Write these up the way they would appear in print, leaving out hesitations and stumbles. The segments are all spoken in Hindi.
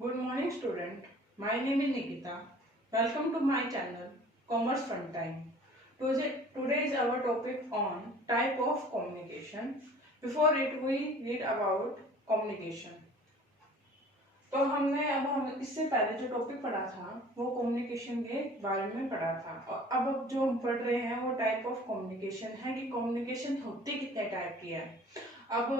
Good morning, student. My name is Nikita. Welcome to my channel, Commerce Fun Time. Today is our topic on type of communication. Before it, we read about communication. तो हमने हम इससे पहले जो टॉपिक पढ़ा था वो कम्युनिकेशन के बारे में पढ़ा था, और अब जो हम पढ़ रहे हैं वो टाइप ऑफ कम्युनिकेशन है कि कम्युनिकेशन होती कितने टाइप की है। अब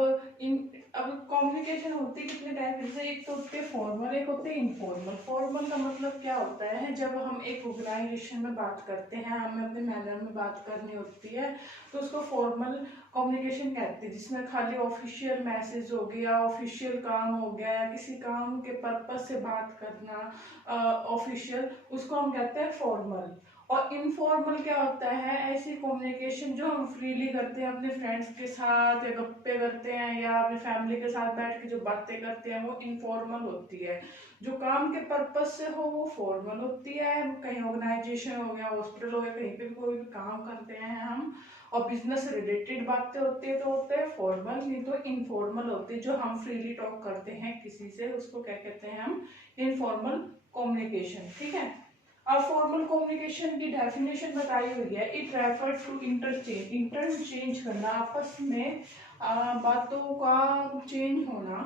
अब कम्युनिकेशन होती कितने टाइप की, जैसे एक तो होते हैं फॉर्मल, एक होते हैं इनफॉर्मल। फॉर्मल का मतलब क्या होता है, जब हम एक ऑर्गेनाइजेशन में बात करते हैं, हमें अपने मैनर में बात करनी होती है तो उसको फॉर्मल कम्युनिकेशन कहते हैं, जिसमें खाली ऑफिशियल मैसेज हो गया, ऑफिशियल काम हो गया, या किसी काम के पर्पज से बात करना ऑफिशियल, उसको हम कहते हैं फॉर्मल। और इनफॉर्मल क्या होता है, ऐसी कम्युनिकेशन जो हम फ्रीली करते हैं अपने फ्रेंड्स के साथ, या गप्पे करते हैं या अपनी फैमिली के साथ बैठ के जो बातें करते हैं वो इनफॉर्मल होती है। जो काम के पर्पज से हो वो फॉर्मल होती है, कहीं ऑर्गेनाइजेशन हो गया, हॉस्पिटल हो गया, कहीं पे भी कोई भी काम करते हैं हम, और बिजनेस रिलेटेड बातें होती है तो होते हैं फॉर्मल, नहीं तो इनफॉर्मल होती है जो हम फ्रीली टॉक करते हैं किसी से, उसको क्या कहते हैं हम, इनफॉर्मल कम्युनिकेशन। ठीक है। अब फॉर्मल कम्युनिकेशन की डेफिनेशन बताई हुई है, इट रेफर टू इंटरचेंज करना, आपस में बातों का चेंज होना,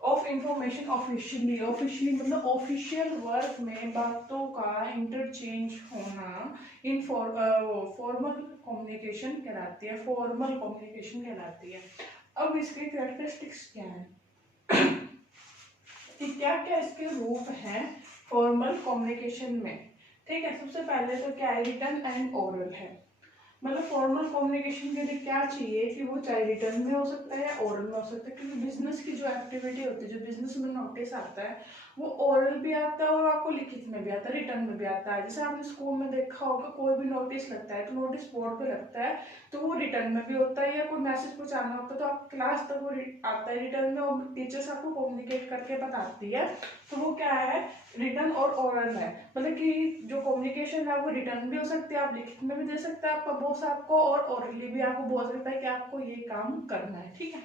ऑफ इंफॉर्मेशन ऑफिशियली मतलब ऑफिशियल वर्क में बातों का इंटरचेंज होना इन फॉर्मल कम्युनिकेशन कहलाती है, फॉर्मल कम्युनिकेशन कहलाती है। अब इसके कैरेक्टरिस्टिक्स क्या है कि क्या क्या इसके रूप हैं फॉर्मल कम्युनिकेशन में। ठीक है, सबसे पहले तो क्या है, रिटन एंड ओरल है। मतलब फॉर्मल कम्युनिकेशन के लिए क्या चाहिए कि वो चाहे रिटर्न में हो सकता है या ओरल में हो सकता है, क्योंकि बिजनेस की जो एक्टिविटी होती है, जो बिजनेस में नोटिस आता है वो ओरल भी आता है और आपको लिखित में भी आता है, रिटर्न में भी आता है। जैसे आपने स्कूल में देखा होगा, कोई भी नोटिस लगता है तो नोटिस बोर्ड पे लगता है तो वो रिटर्न में भी होता है, या कोई मैसेज पहुंचाना होता है तो आप क्लास तक वो आता है रिटर्न में, और टीचर्स आपको कम्युनिकेट करके बताती है। तो वो क्या है, रिटर्न और ओरल है। मतलब कि जो कम्युनिकेशन है वो रिटर्न भी हो सकती है, आप लिखित में भी दे सकते हैं आपका बॉस आपको, और ओरली भी आपको बोल सकता है कि आपको ये काम करना है। ठीक है।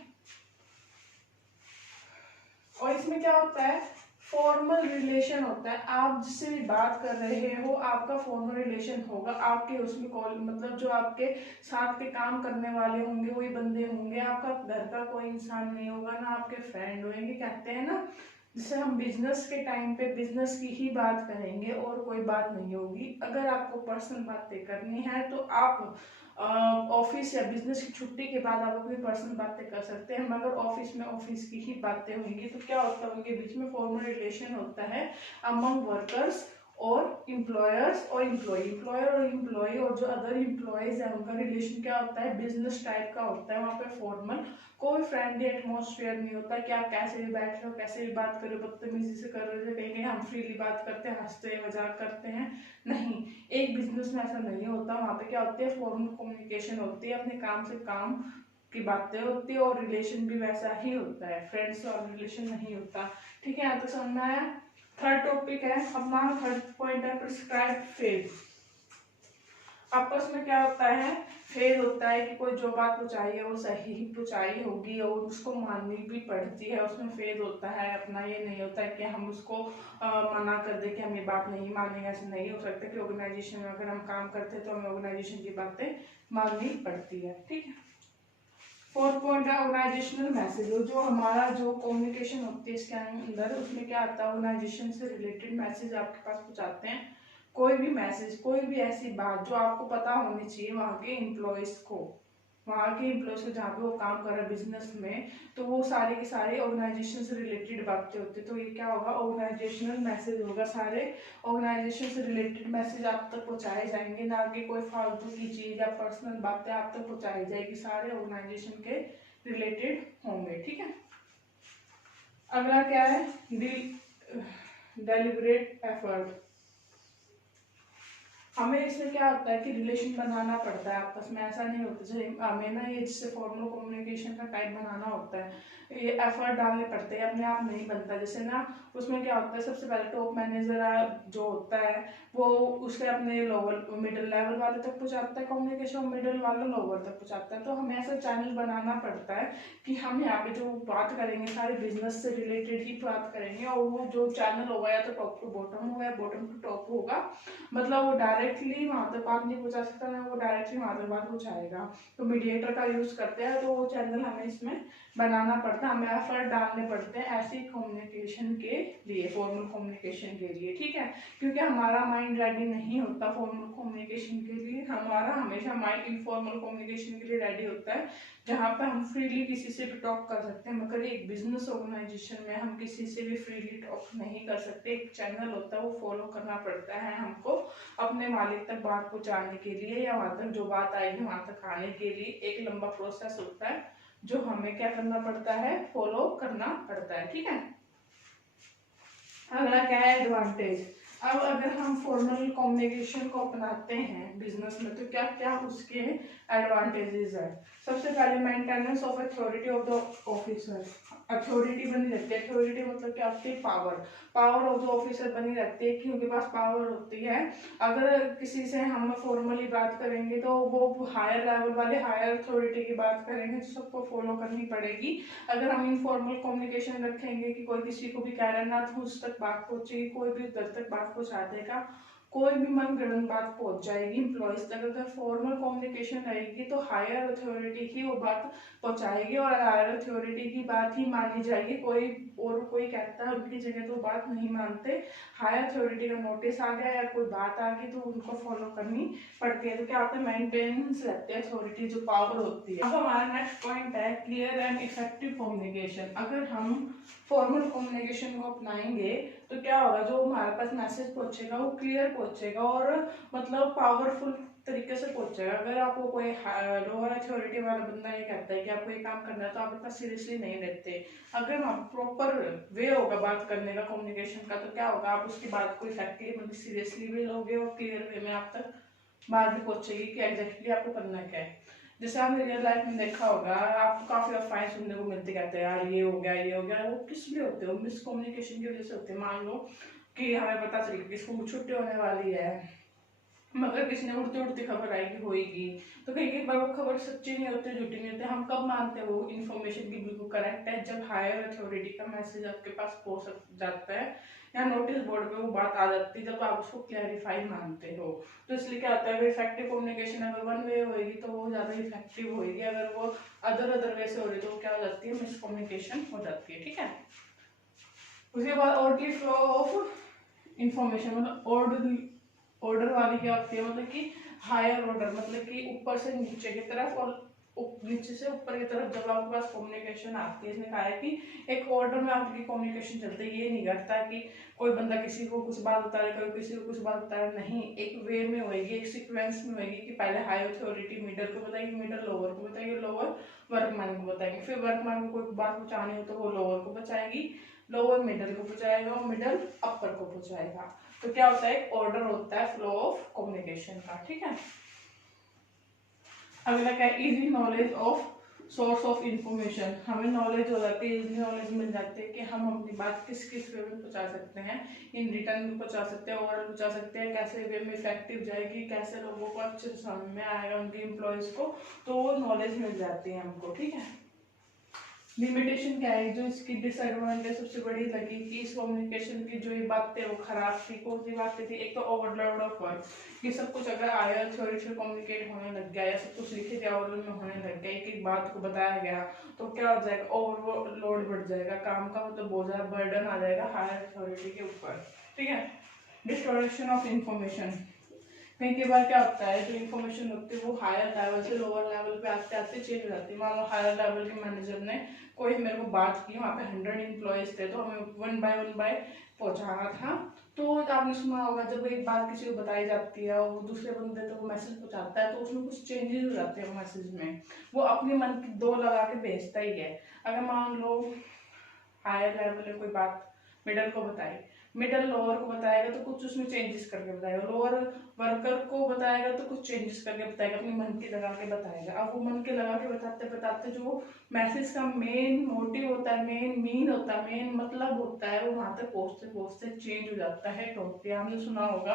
और इसमें क्या होता है, फॉर्मल रिलेशन होता है, आप जिससे भी बात कर रहे हो आपका फॉर्मल रिलेशन होगा, आपके उसमें कॉल मतलब जो आपके साथ के काम करने वाले होंगे वही बंदे होंगे, आपका घर का कोई इंसान नहीं होगा, ना आपके फ्रेंड होंगे। कहते हैं ना, जैसे हम बिजनेस के टाइम पे बिजनेस की ही बात करेंगे और कोई बात नहीं होगी। अगर आपको पर्सनल बातें करनी है तो आप ऑफिस या बिजनेस की छुट्टी के बाद आप अपनी पर्सनल बातें कर सकते हैं, मगर ऑफिस में ऑफिस की ही बातें होंगी। तो क्या होता है, उनके बीच में फॉर्मल रिलेशन होता है अमंग वर्कर्स और इम्प्लॉयर्स और इम्प्लॉय, इम्प्लॉयर और इम्प्लॉय, और जो अदर इम्प्लॉयज है उनका रिलेशन क्या होता है, बिजनेस टाइप का होता है। वहाँ पे फॉर्मल कोई फ्रेंडली एटमोसफियर नहीं होता कि आप कैसे भी बैठ रहे हो, कैसे भी बात कर रहे हो, बदतमीजी से कर रहे हो, कहीं कहीं हम फ्रीली बात करते हैं, हंसते हैं, मजाक करते हैं। नहीं, एक बिजनेस में ऐसा नहीं होता। वहाँ पे क्या होती है, फॉर्मल कम्युनिकेशन होती है, अपने काम से काम की बातें होती है, और रिलेशन भी वैसा ही होता है, फ्रेंड्स और रिलेशन नहीं होता। ठीक है, यहाँ तो समझ में आया। थर्ड टॉपिक है अपना, थर्ड पॉइंट है प्रिस्क्राइब फेज। आपस में क्या होता है, फेज होता है कि कोई जो बात पहुंचाई है वो सही ही पहुंचाई होगी और उसको माननी भी पड़ती है, उसमें फेज होता है अपना। ये नहीं होता है कि हम उसको मना कर दे कि हम ये बात नहीं मानेंगे, ऐसा नहीं हो सकता कि ऑर्गेनाइजेशन में अगर हम काम करते हैं तो हमें ऑर्गेनाइजेशन की बातें माननी पड़ती है। ठीक है। फोर्थ पॉइंट है ऑर्गेनाइजेशनल मैसेज। जो हमारा जो कम्युनिकेशन होती है इसके अंदर, उसमें क्या आता है, ऑर्गेनाइजेशन से रिलेटेड मैसेज आपके पास पहुंचाते हैं। कोई भी मैसेज, कोई भी ऐसी बात जो आपको पता होनी चाहिए वहाँ के एम्प्लॉयज को, वहाँ के एम्प्लॉयज को जहाँ पे वो काम कर रहे हैं बिजनेस में, तो वो सारे के सारे ऑर्गेनाइजेशन से रिलेटेड बातें होती है। तो ये क्या होगा, ऑर्गेनाइजेशनल मैसेज होगा। सारे ऑर्गेनाइजेशन से रिलेटेड मैसेज आप तक पहुँचाए जाएंगे, ना कि कोई फालतू की चीज़ या पर्सनल बातें आप तक पहुँचाई जाएगी, सारे ऑर्गेनाइजेशन के रिलेटेड होंगे। ठीक है। अगला क्या है, डेलिब्रेट एफर्ट। हमें इसमें क्या होता है कि रिलेशन बनाना पड़ता है आपस में, ऐसा नहीं होता। जैसे हमें ना ये जिससे फॉर्मल कम्युनिकेशन का टाइप बनाना होता है, ये एफर्ट डालने पड़ते हैं, अपने आप नहीं बनता। जैसे ना उसमें क्या होता है, सबसे पहले टॉप मैनेजर जो होता है वो उसके अपने लोअर मिडिल लेवल वाले तक पहुँचाता है कम्युनिकेशन, मिडिल वाला लोअर तक पहुँचाता है। तो हमें ऐसा चैनल बनाना पड़ता है कि हम यहाँ पे जो बात करेंगे सारे बिजनेस से रिलेटेड ही बात करेंगे, और वो जो चैनल होगा या तो टॉप टू बॉटम होगा या बॉटम टू टॉप होगा, मतलब वो डायरेक्टली वहां तक बात नहीं पहुंचा सकता ना वो डायरेक्टली वहां तक बात पहुंचाएगा। तो मीडिएटर का यूज करते हैं, तो वो चैनल हमें इसमें बनाना पड़ता है, हमें एफर्ट डालने पड़ते हैं ऐसी कम्युनिकेशन के लिए, फॉर्मल कम्युनिकेशन के लिए, ठीक है। क्योंकि हमारा माइंड रेडी नहीं होता फॉर्मल कम्युनिकेशन के लिए, हमारा हमेशा माइंड इनफॉर्मल कम्युनिकेशन के लिए रेडी होता है, जहाँ पे हम फ्रीली किसी से भी टॉक कर सकते हैं। मगर एक बिजनेस ऑर्गेनाइजेशन में हम किसी से भी फ्रीली टॉक नहीं कर सकते, एक चैनल होता है वो फॉलो करना पड़ता है हमको अपने मालिक तक बात पहुंचाने के लिए, या वहां तक जो बात आएगी वहां तक आने के लिए एक लंबा प्रोसेस होता है जो हमें क्या करना पड़ता है, फॉलो करना पड़ता है, ठीक है। अगला क्या है, एडवांटेज। अब अगर हम फॉर्मल कम्युनिकेशन को अपनाते हैं बिजनेस में तो क्या क्या उसके एडवांटेजेस है। सबसे पहले maintenance of authority of the officer, authority बनी रहती है। अथॉरिटी मतलब क्या होती है, power, power of the officer बनी रहती है कि उनके पास पावर होती है। अगर किसी से हम फॉर्मली बात करेंगे तो वो हायर लेवल वाले हायर अथॉरिटी की बात करेंगे तो सबको फॉलो करनी पड़ेगी। अगर हम इनफॉर्मल कम्युनिकेशन रखेंगे कि कोई किसी को भी कह रहा है ना तो उस तक बात पहुंचेगी, कोई भी उधर तक बात पहुंचा देगा, कोई भी मनगढ़ंत बात पहुंच जाएगी एम्प्लॉयज तक। अगर फॉर्मल कम्युनिकेशन रहेगी तो हायर अथॉरिटी ही वो बात पहुंचाएगी और हायर अथॉरिटी की बात ही मानी जाएगी, कोई और कोई कहता है उनकी जगह तो बात नहीं मानते। हायर अथॉरिटी का नोटिस आ गया या कोई बात आ गई तो उनको फॉलो करनी पड़ती है। तो क्या होता है, मेंटेनेंस रहती है अथॉरिटी जो पावर होती है। अब हमारा नेक्स्ट पॉइंट है क्लियर एंड इफेक्टिव कम्युनिकेशन। अगर हम फॉर्मल कम्युनिकेशन को अपनाएंगे तो क्या होगा, जो हमारे पास मैसेज पहुंचेगा वो क्लियर पहुंचेगा और मतलब पावरफुल तरीके से पहुंचेगा। अगर आपको कोई लोअर अथॉरिटी वाला बंदा ये कहता है कि आपको ये काम करना है तो आप इतना सीरियसली नहीं लेते। अगर आप प्रॉपर वे होगा बात करने का कम्युनिकेशन का तो क्या होगा, आप उसकी बात को इफेक्टिवली मतलब सीरियसली भी लोगे और क्लियर वे में आप तक बात भी पहुंचेगी कि एग्जैक्टली आपको करना क्या है। जैसे आपने रियल लाइफ में देखा होगा, आपको काफी अफवाहें सुनने को मिलती, कहते हैं यार ये हो गया ये हो गया, वो किस लिए होते हैं, मिसकम्युनिकेशन की वजह से होते हैं। मान लो कि हमें पता चल गया कि इसको छुट्टी होने वाली है, मगर किसी ने उड़ती उड़ती खबर आएगी होएगी, तो कई कई बार वो खबर सच्ची नहीं होती, झूठी नहीं होती। हम कब मानते हैं वो इन्फॉर्मेशन की बिल्कुल करेक्ट है, जब हायर अथॉरिटी का मैसेज आपके पास पहुंच जाता है या नोटिस बोर्ड पे वो बात आ जाती है, जब आप उसको क्लैरिफाई मानते हो। तो इसलिए क्या होता है, इफेक्टिव कम्युनिकेशन अगर वन वे होगी तो वो ज्यादा इफेक्टिव होगी, अगर वो अदर वे से हो रही तो क्या हो जाती है, मिसकम्युनिकेशन हो जाती है, ठीक है। उसके बाद ऑर्डरली फ्लो ऑफ इंफॉर्मेशन, मतलब ऑर्डर वाली क्या होती है, मतलब कि हायर ऑर्डर मतलब कि ऊपर से नीचे की तरफ और नीचे से ऊपर की तरफ जब आपके पास कम्युनिकेशन आती है। इसने कहा है कि एक ऑर्डर में आपकी कम्युनिकेशन चलती है, ये नहीं करता कि कोई बंदा किसी को कुछ बात बता रहा है, कोई किसी को कुछ बात बता रहा है, नहीं, एक वे में होएगी, एक सीक्वेंस में होएगी कि पहले हाई अथॉरिटी मिडल को बताएगी, मिडल लोअर को बताएगी, लोअर वर्कमैन को बताएगी, फिर वर्कमैन को कोई बात पहुंचानी हो तो वो लोअर को बचाएगी, लोअर मिडल को पहुंचाएगा और मिडल अपर को पहुंचाएगा। तो क्या होता है, एक ऑर्डर होता है फ्लो ऑफ कम्युनिकेशन का, ठीक है। अगला क्या है, easy knowledge of source of information. हमें नॉलेज हो जाती है, इजी नॉलेज मिल जाती है कि हम अपनी बात किस किस वे में पहुंचा सकते हैं, इन रिटर्न भी पहुंचा सकते हैं, ओरल पहुंचा सकते हैं, कैसे वे में इफेक्टिव जाएगी, कैसे लोगों को अच्छे से समझ में आएगा उनके एम्प्लॉयज को, तो वो नॉलेज मिल जाती है हमको, ठीक है। लिमिटेशन क्या है, जो इसकी डिसएडवांटेज सबसे बड़ी लगी कि इस कम्युनिकेशन की जो ये बातें वो खराब थी, कौन सी बातें थी, एक तो ओवरलोड ऑफ वर्क, ये सब कुछ अगर आया थ्योरी से कम्युनिकेट होने लग गया या सब कुछ लिखे गया ओरल में होने लग गया, एक एक बात को बताया गया तो क्या हो जाएगा, ओवरलोड बढ़ जाएगा काम का, मतलब बहुत ज्यादा बर्डन आ जाएगा हायर अथॉरिटी के ऊपर, ठीक है। डिस्टोर्शन ऑफ इंफॉर्मेशन, कई बार क्या होता है, जो इन्फॉर्मेशन होती है वो हायर लेवल से लोअर लेवल पे आते आते चेंज हो जाती है। मान लो हायर लेवल के मैनेजर ने कोई मेरे को बात की, वहाँ पे 100 एम्प्लॉयज थे तो हमें वन बाय पहुँचाना था। तो आपने सुना होगा जब एक बात किसी को बताई जाती है और वो दूसरे बंदे तो वो मैसेज पहुँचाता है तो उसमें कुछ चेंजेस हो जाते हैं मैसेज में, वो अपनी मन की दो लगा के भेजता ही है। अगर मान लो हायर लेवल ने कोई बात मिडल को बताई मिडल लोअर को बताएगा तो कुछ उसमें चेंजेस करके बताएगा, लोअर वर्कर को बताएगा तो कुछ चेंजेस करके बताएगा, अपनी मन की लगा के बताएगा। अब वो मन के लगा के बताते बताते जो मैसेज का मेन मोटिव होता है, मेन मीन होता है, मेन मतलब होता है, वो वहां तक पहुंचते पहुंचते चेंज हो जाता है टोटली। आपने सुना होगा,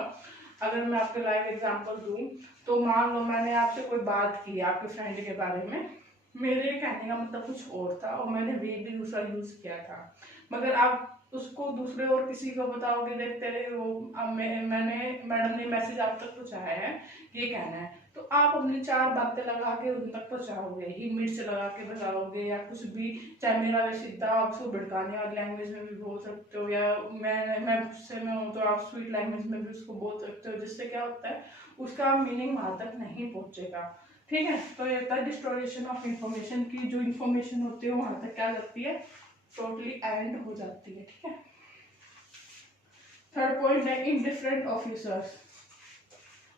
अगर मैं आपके लाइव एग्जांपल दूं तो मान लो मैंने आपसे कोई बात की आपके फ्रेंड के बारे में, मेरे कहने का मतलब कुछ और था और मैंने वे भी दूसरा यूज किया था, मगर आप उसको दूसरे और किसी को बताओगे, देखते रहे वो मैंने मैडम ने मैसेज आप तक पहुंचाया है, ये कहना है, तो आप अपनी चार बातें लगा के उन तक पहुंचाओगे, ही मिर्च लगा के बताओगे या कुछ भी, चाहे मेरा वे सीधा आप उसको भड़काने वाली लैंग्वेज में भी बोल सकते हो, या मैं गुस्से में हूँ तो आप स्वीट लैंग्वेज में भी उसको बोल सकते हो, जिससे क्या होता है उसका मीनिंग वहां तक नहीं पहुंचेगा। ठीक है, तो ये होता है डिस्टोरेशन ऑफ इंफॉर्मेशन की, जो इन्फॉर्मेशन होती है वहां तक क्या करती है, टोटली एंड हो जाती है। ठीक है, थर्ड पॉइंट है इनडिफरेंट ऑफिसर्स,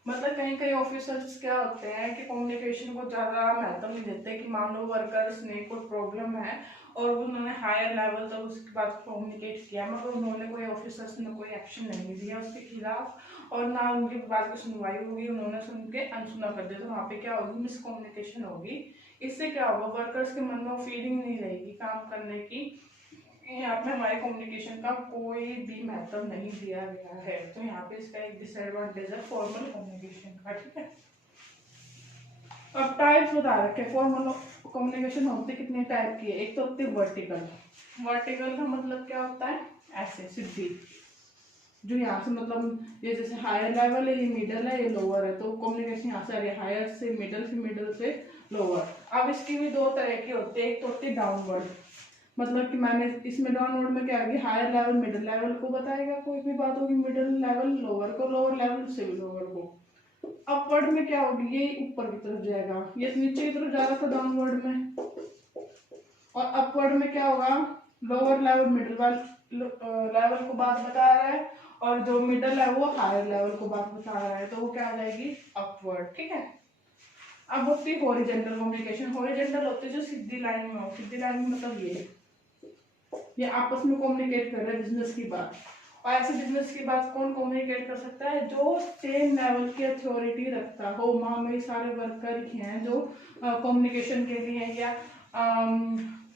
मतलब कहीं कहीं ऑफिसर्स क्या होते हैं कि कम्युनिकेशन को ज़्यादा महत्व नहीं देते, कि मान लो वर्कर्स ने कोई प्रॉब्लम है और उन्होंने हायर लेवल तक उसके बाद कम्युनिकेट किया, मगर उन्होंने कोई ऑफिसर्स ने कोई एक्शन नहीं दिया उसके खिलाफ और ना उनकी बात की सुनवाई होगी, उन्होंने सुन के अनसुना कर दिया, तो वहाँ पे क्या होगी, मिसकम्युनिकेशन होगी। इससे क्या होगा, वर्कर्स के मन में फीलिंग नहीं रहेगी काम करने की, यहाँ पे हमारे कम्युनिकेशन का कोई भी महत्व नहीं दिया गया है, तो यहाँ पे इसका एक डिसएडवांटेज है फॉर्मल कम्युनिकेशन का। ठीक है, अब टाइप्स बता रखे, फॉर्मल कम्युनिकेशन होते कितने टाइप की है, एक तो होती है वर्टिकल, वर्टिकल का मतलब क्या होता है, ऐसे सीधी, जो यहाँ से मतलब ये जैसे हायर लेवल है, ये मिडल है, ये लोअर है, तो कम्युनिकेशन यहाँ से आ रही है हायर से मिडल से लोअर। अब इसकी भी दो तरह की होती है, एक तो होती है डाउनवर्ड, मतलब कि मैंने इसमें डाउनवर्ड में क्या है, हायर लेवल मिडिल लेवल को बताएगा, कोई भी बात होगी, मिडिल लेवल लोअर को, लोअर लेवल से भी लोअर को। अपवर्ड में क्या होगी, ये ऊपर की तरफ जाएगा, ये नीचे की तरफ जा रहा था डाउनवर्ड में, और अपवर्ड में क्या होगा, लोअर लेवल मिडिल लेवल को बात बता रहा है और जो मिडिल है वो हायर लेवल को बात बता रहा है, तो वो क्या आ जाएगी, अपवर्ड। ठीक है, अब होती है हॉरिजॉन्टल कम्युनिकेशन, हॉरिजॉन्टल होती है जो सीधी लाइन में हो, सीधी लाइन में मतलब ये आपस में कम्युनिकेट कर रहे हैं बिजनेस की बात, और ऐसे बिजनेस की बात कौन कम्युनिकेट कर सकता है, जो सेम लेवल की अथॉरिटी रखता हो, वहां में सारे वर्कर ही हैं जो कम्युनिकेशन के लिए, या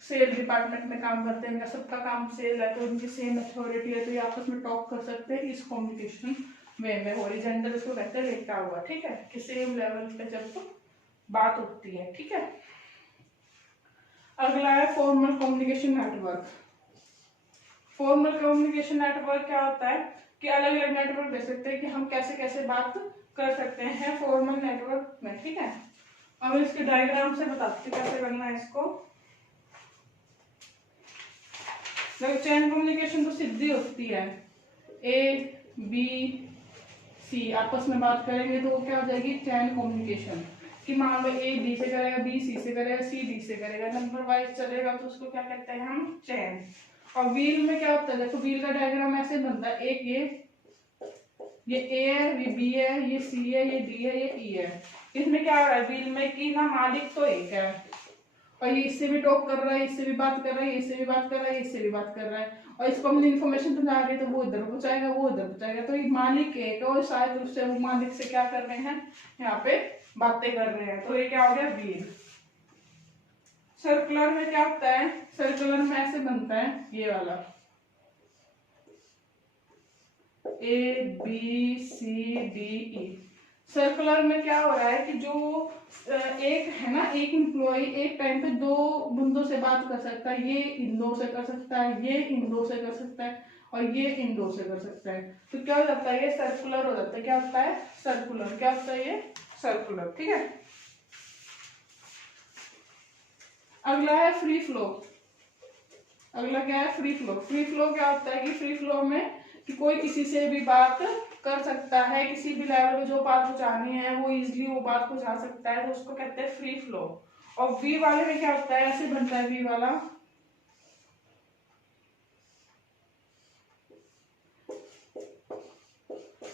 सेल डिपार्टमेंट में काम करते हैं, सबका काम सेल है तो उनकी सेम अथॉरिटी है, तो ये आपस में टॉक कर सकते हैं इस कम्युनिकेशन में हॉरिजॉन्टल इसको कहते हैं, लेटा हुआ। ठीक है, कि सेम लेवल पे जब तो बात होती है। ठीक है, अगला है formal communication network. Formal communication network क्या होता है कि अलग अलग नेटवर्क दे सकते हैं कि हम कैसे कैसे बात कर सकते हैं फॉर्मल नेटवर्क में। ठीक है, अब इसके डायग्राम से बताते हैं कैसे करना है इसको। चैन कम्युनिकेशन तो सीधी होती है, ए बी सी आपस में बात करेंगे तो वो क्या हो जाएगी, चैन कम्युनिकेशन, कि मान लो ए बी से करेगा, बी सी से करेगा, सी डी से करेगा, नंबर वाइज चलेगा, तो उसको क्या कहते हैं हम, चैन। और व्हील में क्या होता है, देखो व्हील का डायग्राम ऐसे बनता है, एक ये ए है, ये बी है, ये सी है, ये डी है, ये ई है। इसमें क्या हो रहा है व्हील में कि ना मालिक तो एक है, और ये इससे भी टॉक कर रहा है, इससे भी बात कर रहा है, इससे भी बात कर रहा है, इससे भी बात कर रहा है, और इसको हमने इन्फॉर्मेशन पहुंचा रही है तो वो इधर पहुंचाएगा, वो उधर पहुंचाएगा, तो ये मालिक एक है और शायद उससे वो मालिक से क्या कर रहे हैं, यहाँ पे बातें कर रहे हैं, तो ये क्या हो गया व्हील। सर्कुलर में क्या होता है, सर्कुलर में ऐसे बनता है ये वाला, A B C D E. Circular में क्या हो रहा है कि जो एक है ना, एक एम्प्लॉय एक टाइम पे दो बंदों से बात कर सकता है, ये इन दो से कर सकता है, ये इन दो से कर सकता है, और ये इन दो से कर सकता है, तो क्या हो जाता है, ये सर्कुलर हो जाता है। क्या होता है, सर्कुलर। क्या होता है, ये सर्कुलर। ठीक है, अगला है फ्री फ्लो। अगला क्या है, फ्री फ्लो। फ्री फ्लो क्या होता है कि फ्री फ्लो में कि कोई किसी से भी बात कर सकता है, किसी भी लेवल पे जो बात पहुंचानी है वो इजीली वो बात पहुंचा सकता है, तो उसको कहते हैं फ्री फ्लो। और वी वाले में क्या होता है, ऐसे बनता है वी वाला,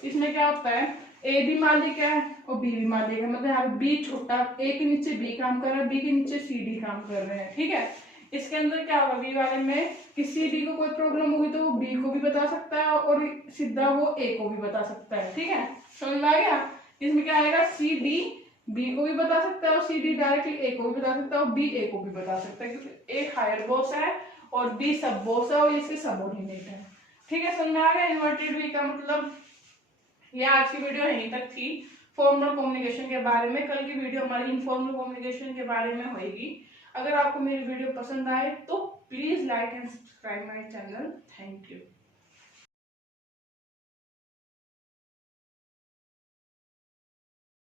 इसमें क्या होता है, ए भी मालिक है और बी भी मालिक है, मतलब यहाँ बी छोटा, ए के नीचे बी काम कर रहा है, बी के नीचे सी डी काम कर रहे हैं। ठीक है, इसके अंदर क्या होगा, बी वाले में किसी डी को कोई प्रॉब्लम होगी तो वो बी को भी बता सकता है और सीधा वो ए को भी बता सकता है। ठीक है, समझ में आ गया। इसमें क्या आएगा, सी डी बी को भी बता सकता है और सी डी डायरेक्टली ए को भी बता सकता है और बी ए को भी बता सकता है, क्योंकि ए हायर बॉस है और बी सब बॉस है और इसके सबऑर्डिनेट है। ठीक है, समझ में आ गया इन्वर्टेड वी का मतलब। ये आज की वीडियो यहीं तक थी फॉर्मल कम्युनिकेशन के बारे में। कल की वीडियो हमारी इनफॉर्मल कम्युनिकेशन के बारे में होगी। अगर आपको मेरी वीडियो पसंद आए तो please like and subscribe my channel. Thank you.